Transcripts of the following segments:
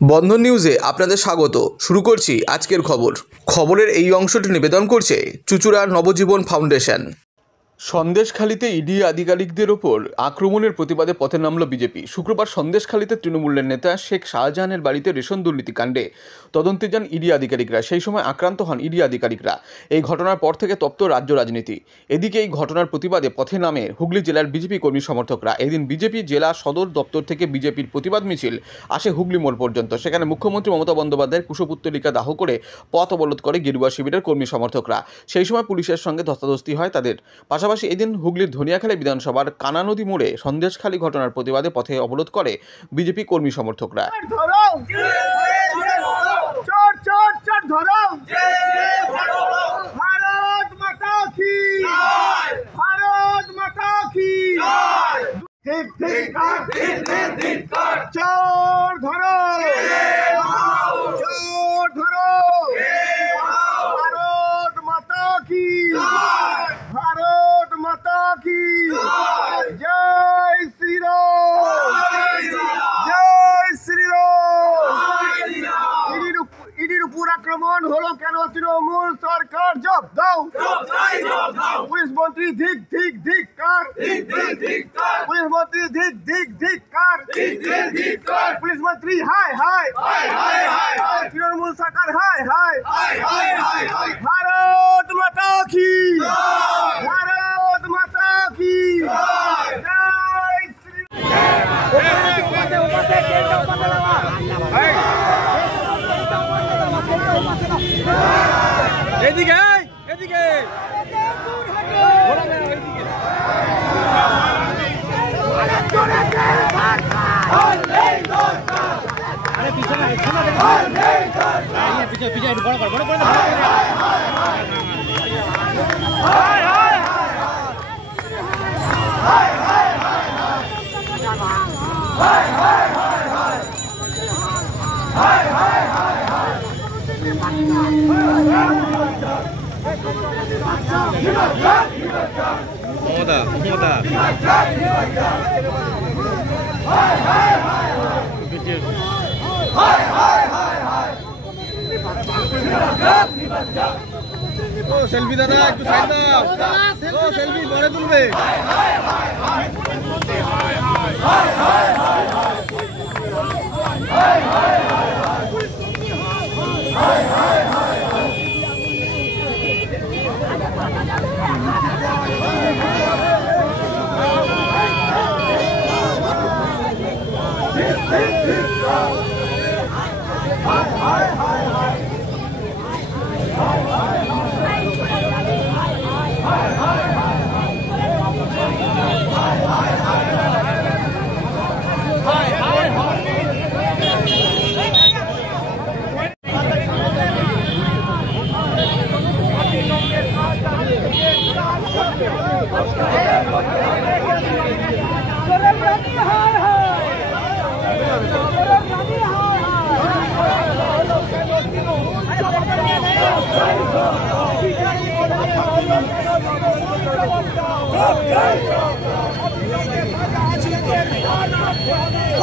বন্ধন নিউজে আপনাদের স্বাগত। শুরু করছি আজকের খবরের এই অংশটি নিবেদন করছে চুঁচুড়া নবজীবন ফাউন্ডেশন। সন্দেশখালীতে ইডি আধিকারিকদের ওপর আক্রমণের প্রতিবাদে পথে নামল বিজেপি। শুক্রবার সন্দেশখালীতে তৃণমূলের নেতা শেখ শাহজাহানের বাড়িতে রেশন দুর্নীতি কাণ্ডে তদন্তে যান ইডি আধিকারিকরা। সেই সময় আক্রান্ত হন ইডি আধিকারিকরা। এই ঘটনার পর থেকে তপ্ত রাজ্য রাজনীতি। এদিকে এই ঘটনার প্রতিবাদে পথে নামে হুগলি জেলার বিজেপি কর্মী সমর্থকরা। এদিন বিজেপি জেলা সদর দপ্তর থেকে বিজেপির প্রতিবাদ মিছিল আসে হুগলি মোড় পর্যন্ত। সেখানে মুখ্যমন্ত্রী মমতা বন্দ্যোপাধ্যায়ের কুশপুত্তলিকা দাহ করে পথ অবরোধ করে গেরুয়া শিবিরের কর্মী সমর্থকরা। সেই সময় পুলিশের সঙ্গে ধস্তাধস্তি হয় তাদের। পাশাপাশি এদিন হুগলির ধনিয়াখালী বিধানসভার কানানদী মোড়ে সন্দেশখালী ঘটনার প্রতিবাদে পথে অবরোধ করে বিজেপি কর্মী সমর্থকরা। আক্রমণ হলো কেন? তৃণমূল সরকার জব দাও। পুলিশ মন্ত্রী ধিক ধিক ধিক্কার। পুলিশ মন্ত্রী ধিক ধিক ধিক্কার। পুলিশ মন্ত্রী হায় হায়। তৃণমূল সরকার হায় হায়। ভারত মাতা কি, ভারত মাতা কি। এদিকে এদিকে পিছিয়ে পিছিয়ে বড় কর বড় করে মমতা মমতা ও সেলফি দাদা একটু সাইড দাও। ও সেলফি পরে তুলবে।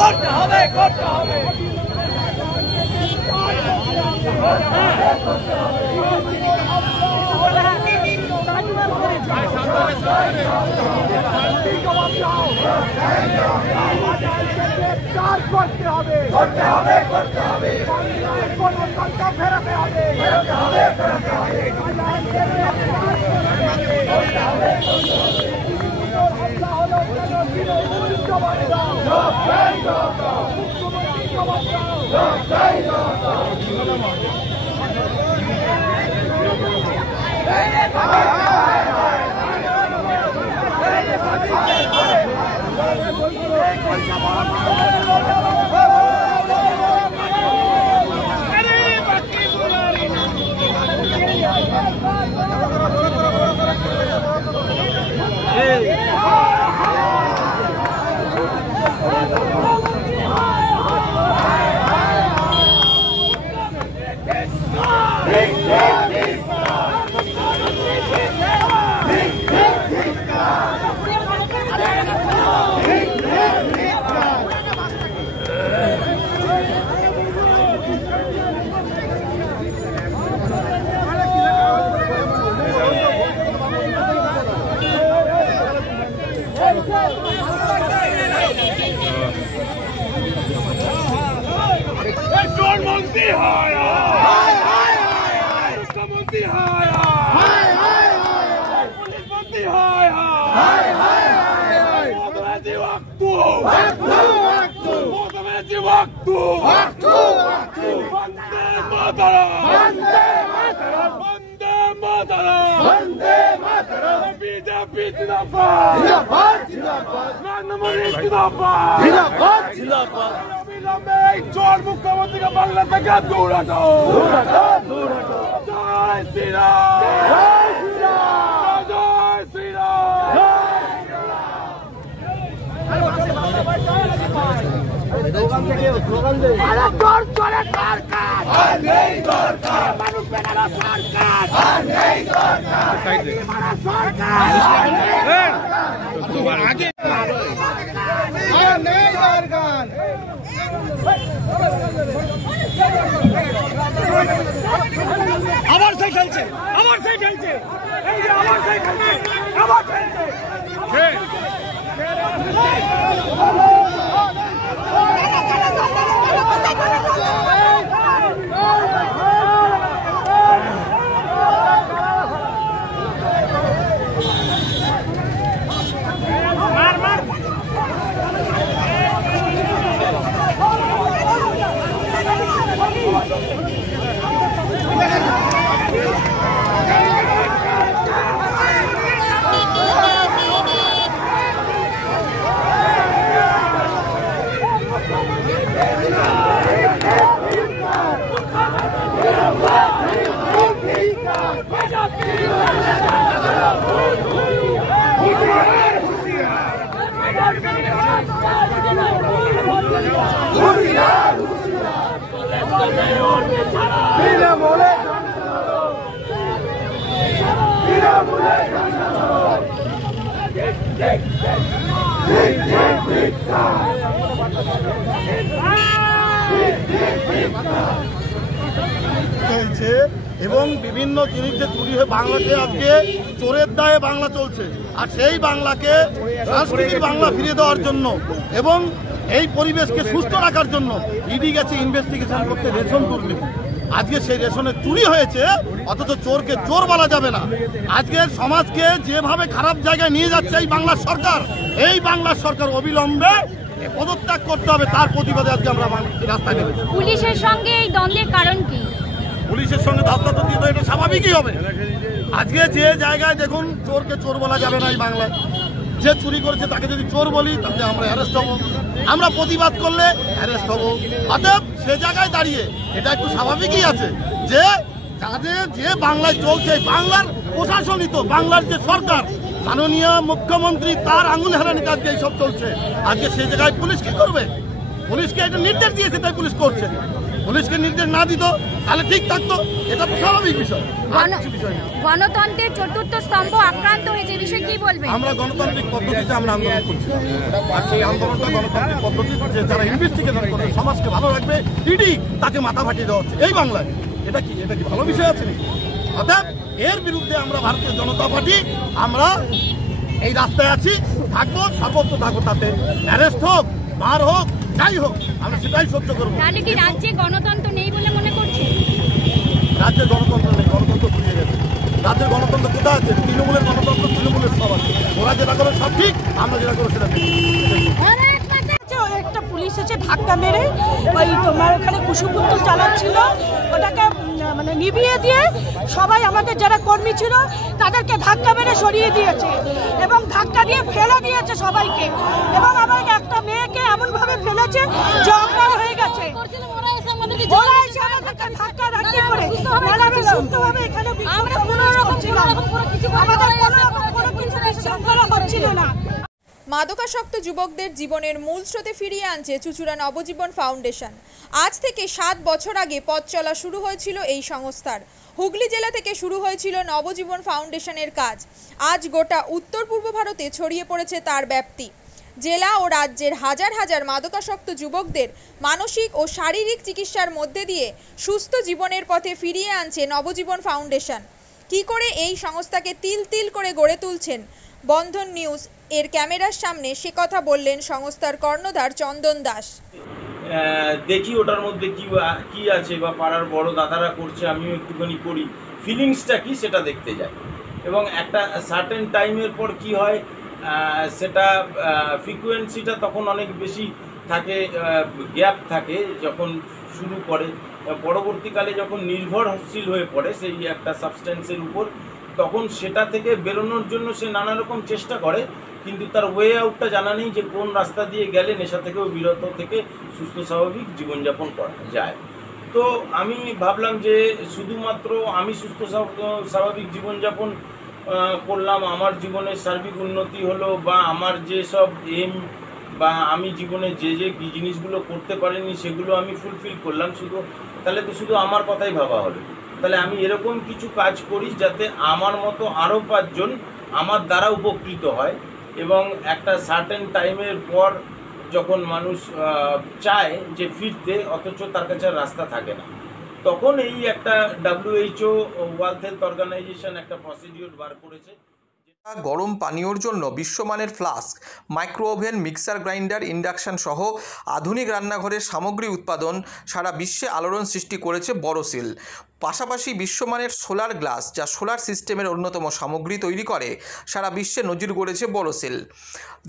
করতে হবে করতে হবে। করতে হবে করতে হবে। গণতন্ত্র ফেরাতে হবে ফেরাতে হবে ফেরাতে হবে। মুখ্যমন্ত্রী হায় হায়, পুলিশ মন্ত্রী হায় হায়, মোদমেজি ওয়াক্তু, মোদমেজি ওয়াক্তু, বন্দে মাতরম, বন্দে মাতরম, বিজেপি জিন্দাবাদ, নরেন্দ্র মোদী জিন্দাবাদ, অবিলম্বে এই চোর মুখ্যমন্ত্রীকে বাংলা থেকে দূর হটো। জয় শ্রীরাম, জয় শ্রীরাম, জয় শ্রীরাম। আবার সেই খেলছে, আবার সেই খেলছে, এই যে আবার সেই খেলছে, আবার খেলছে। এবং বিভিন্ন জিনিস যে চুরি হয়ে বাংলাকে আজকে চোরের দায়ে বাংলা চলছে, আর সেই বাংলাকে সাংস্কৃতিক বাংলা ফিরিয়ে দেওয়ার জন্য এবং এই পরিবেশকে সুস্থ রাখার জন্য ইডি গেছে ইনভেস্টিগেশন করতে রেশন দুর্নীতি। আজকে সেই রেশনের চুরি হয়েছে, অথচ চোরকে চোর বলা যাবে না। আজকের সমাজকে যেভাবে খারাপ জায়গায় নিয়ে যাচ্ছে এই বাংলার সরকার অবিলম্বে পদত্যাগ করতে হবে। তার প্রতিবাদে আজকে আমরা রাস্তায় নেমেছি। পুলিশের সঙ্গে এই দ্বন্দ্বের কারণ কি? পুলিশের সঙ্গে ধাস্তাধস্তি তো এটা স্বাভাবিকই হবে। আজকে যে জায়গায় দেখুন চোরকে চোর বলা যাবে না এই বাংলায়। যে চুরি করেছে তাকে যদি চোর বলি তাহলে আমরা অ্যারেস্ট হবো, আমরা প্রতিবাদ করলে অ্যারেস্ট হবো। অতএব সে জায়গায় দাঁড়িয়ে এটা একটু স্বাভাবিকই আছে যে যাদের যে বাংলায় চলছে, বাংলার প্রশাসনিত বাংলার যে সরকার মাননীয় মুখ্যমন্ত্রী তার আঙুল হেরানিতে আজকে এইসব চলছে। আজকে সে জায়গায় পুলিশ কি করবে? পুলিশকে এটা নির্দেশ দিয়েছে তাই পুলিশ করছে। পুলিশকে নির্দেশ না দিত তাহলে ঠিক থাকতো, এটা তো স্বাভাবিক বিষয়। গণতন্ত্রের চতুর্থ স্তম্ভ আক্রান্ত হয়েছে, বিষয়ে কি বলবেন? আমরা গণতান্ত্রিক পদ্ধতিতে আমরা আন্দোলন করছি, আর সেই আন্দোলনটা গণতান্ত্রিক পদ্ধতিতে যারা ইনভেস্টিগেশন করে সমাজকে ভালো রাখবে, ইডি তাকে মাথা ফাটিয়ে দেওয়া হচ্ছে এই বাংলায়। এটা কি ভালো বিষয় আছে নাকি? অর্থাৎ এর বিরুদ্ধে আমরা ভারতীয় জনতা পার্টি আমরা এই রাস্তায় আছি, থাকবো, সর্বত্র থাকবো। তাতে অ্যারেস্ট হোক, মার হোক, যাই হোক, আমরা সেটাই সহ্য করবো। তাহলে কি রাজ্যে গণতন্ত্র নেই বলে মনে করছে? রাজ্যে গণতন্ত্র নেই, গণতন্ত্র ফুরিয়ে গেছে। রাজ্যের গণতন্ত্র কোথায় আছে? তৃণমূলের গণতন্ত্র, তৃণমূলের সব আছে। ওরা যেটা করে সব ঠিক, আমরা যেটা করবো সেটা ঠিক। একটা পুলিশ এসে ধাক্কা মেরে ওই তোমার ওখানে কুশপুত্তল চালাচ্ছিল, ওটাকে মানে নিভিয়ে দিয়ে সবাই আমাদের যারা কর্মী ছিল তাদেরকে ধাক্কা মেরে সরিয়ে দিয়েছে এবং ধাক্কা দিয়ে ফেলে দিয়েছে সবাইকে, এবং আমার একটা মেয়েকে এমন ভাবে ফেলেছে যে অজ্ঞান হয়ে গেছে। ধাক্কা ধাক্কি করে সুস্থভাবে এখানে আমাদের কোনো রকম হচ্ছিল না। মাদকাসক্ত যুবকদের জীবনের মূল স্রোতে ফিরিয়ে আনছে চুঁচুড়া নবজীবন ফাউন্ডেশন। আজ থেকে 7 বছর আগে পথ চলা শুরু হয়েছিল এই সংস্থার। হুগলি জেলা থেকে শুরু হয়েছিল নবজীবন ফাউন্ডেশনের কাজ। আজ গোটা উত্তর পূর্ব ভারতে ছড়িয়ে পড়েছে তার ব্যাপ্তি। জেলা ও রাজ্যের হাজার হাজার মাদকাসক্ত যুবকদের মানসিক ও শারীরিক চিকিৎসার মধ্যে দিয়ে সুস্থ জীবনের পথে ফিরিয়ে আনছে নবজীবন ফাউন্ডেশন। কী করে এই সংস্থাকে তিল তিল করে গড়ে তুলছেন বন্ধন নিউজ এর ক্যামেরার সামনে সে কথা বললেন সংস্থার কর্ণধার চন্দন দাস। দেখি ওটার মধ্যে কি আছে, বা পাড়ার বড় দাদারা করছে আমিও একটুখানি করি, ফিলিংসটা কি সেটা দেখতে যাই। এবং একটা সার্টেন টাইমের পর কি হয়, সেটা ফ্রিকোয়েন্সিটা তখন অনেক বেশি থাকে, গ্যাপ থাকে যখন শুরু করে, পরবর্তীকালে যখন নির্ভরশীল হয়ে পড়ে সেই একটা সাবস্টেন্সের উপর, তখন সেটা থেকে বেরোনোর জন্য সে নানা রকম চেষ্টা করে, কিন্তু তার ওয়ে আউটটা জানা নেই যে কোন রাস্তা দিয়ে গেলে নেশা থেকেও বিরত থেকে সুস্থ স্বাভাবিক জীবনযাপন করা যায়। তো আমি ভাবলাম যে শুধুমাত্র আমি সুস্থ স্বাভাবিক জীবনযাপন করলাম, আমার জীবনের সার্বিক উন্নতি হলো, বা আমার যেসব এম বা আমি জীবনে যে জিনিসগুলো করতে পারিনি সেগুলো আমি ফুলফিল করলাম, তাহলে তো শুধু আমার কথাই ভাবা হলো। তাহলে আমি এরকম কিছু কাজ করি যাতে আমার মতো আরও 5 জন আমার দ্বারা উপকৃত হয়, এবং একটা সার্টেন টাইমের পর যখন মানুষ চায় যে ফিরতে, অথচ তার কাছে রাস্তা থাকে না, তখন এই একটা WHO ওয়ার্ল্ড হেলথ অর্গানাইজেশন একটা প্রসিডিওর বার করেছে। গরম পানীয়র জন্য বিশ্বমানের flask, micro oven, mixer grinder, induction সহ আধুনিক রান্নাঘরের সামগ্রী উৎপাদন সারা বিশ্বে আলোড়ন সৃষ্টি করেছে বোরোসিল। পাশাপাশি বিশ্বমানের সোলার গ্লাস, যা সোলার সিস্টেমের অন্যতম সামগ্রী তৈরি করে, সারা বিশ্বে নজির গড়েছে বোরোসিল।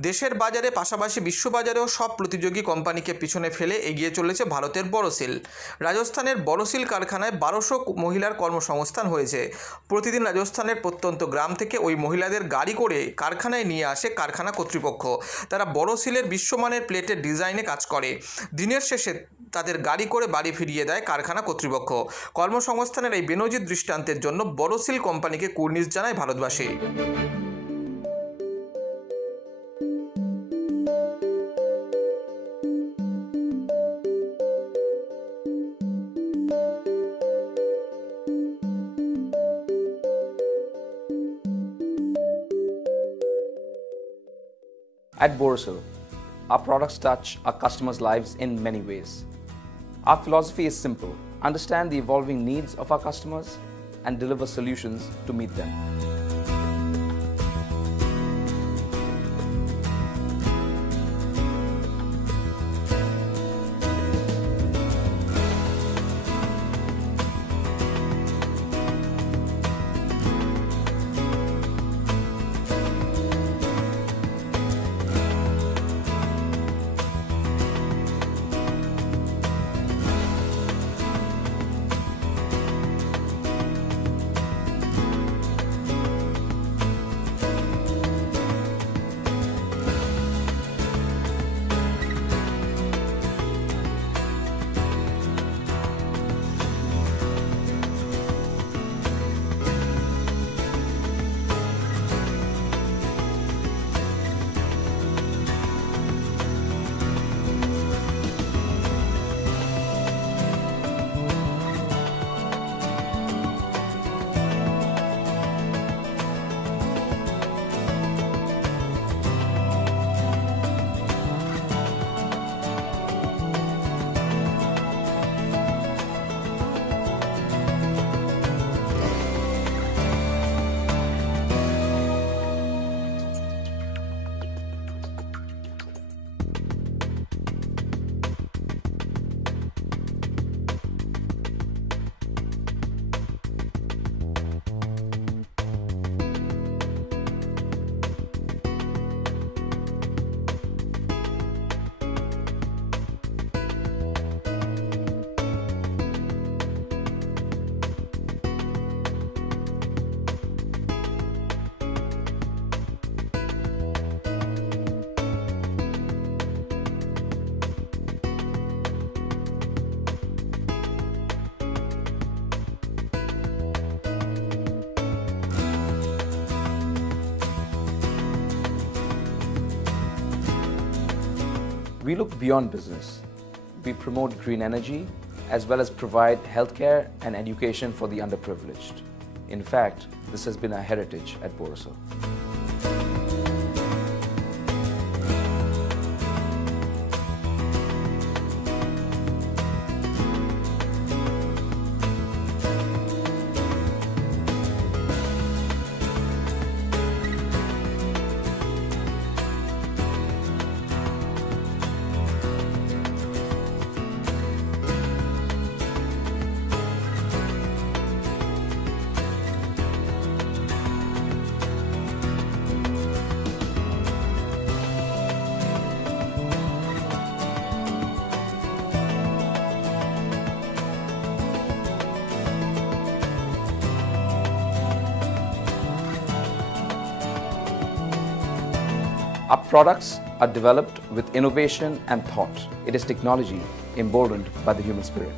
দেশের বাজারে পাশাপাশি বিশ্ববাজারেও সব প্রতিযোগী কোম্পানিকে পিছনে ফেলে এগিয়ে চলেছে ভারতের বোরোসিল। রাজস্থানের বোরোসিল কারখানায় 1200 মহিলার কর্মসংস্থান হয়েছে। প্রতিদিন রাজস্থানের প্রত্যন্ত গ্রাম থেকে ওই মহিলাদের গাড়ি করে কারখানায় নিয়ে আসে কারখানা কর্তৃপক্ষ। তারা বোরোসিলের বিশ্বমানের প্লেটের ডিজাইনে কাজ করে। দিনের শেষে তাদের গাড়ি করে বাড়ি ফিরিয়ে দেয় কারখানা কর্তৃপক্ষ। কর্মসংস্থানের এই বেনজির দৃষ্টান্তের জন্য বোরোসিল কোম্পানিকে কুর্নিশ জানায় ভারতবাসী। At Borosil, our products touch our customers' lives in many ways. Our philosophy is simple: understand the evolving needs of our customers and deliver solutions to meet them. We look beyond business. We promote green energy as well as provide healthcare and education for the underprivileged. In fact, this has been our heritage at Borosil. Our products are developed with innovation and thought. It is technology emboldened by the human spirit.